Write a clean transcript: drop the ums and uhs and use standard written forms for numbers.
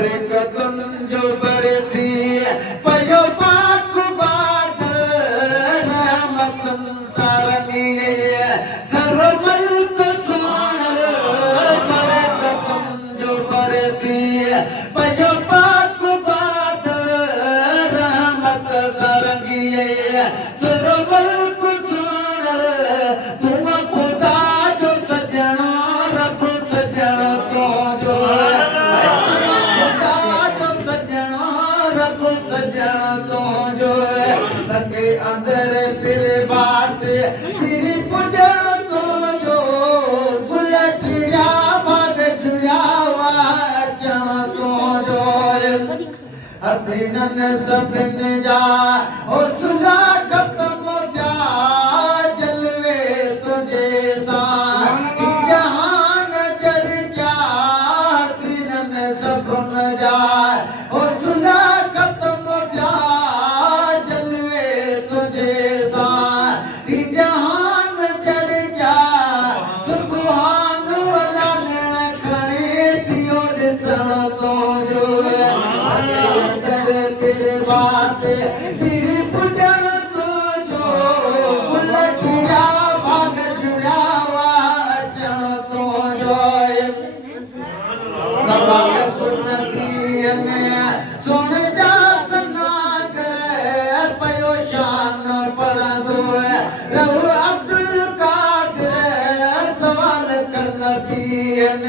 बरकतुन जो बरसी पयो पाक बाद रहमतुन सारंगी सर्वमल्क सोनल बरकतुन जो बरसी पयो पाक बाद रहमत सारंगी सर्वमल्क सोनल तू खुदा जो सजना रब सजना तो जो सजना तो जो लगे अंदर फिर बात फिर पुजण तो जो गुल चिड़िया भाग जुड़िया अचण तो जो हसीनन सभिनि जा ओ सुगा ख़त्म थिया जलवे तुंहिंजे सां जहान चर्चा हसीनन सभिनि जा ओ सुगा बात फिर पुजण तो जो गुल जुड़ा भाग जुड़ा अचण तो जो सवाल नबीअन सुन जा सनागर पयो शान पढ़ंदो रहू अब्दुल कादिर सवाल नबीअन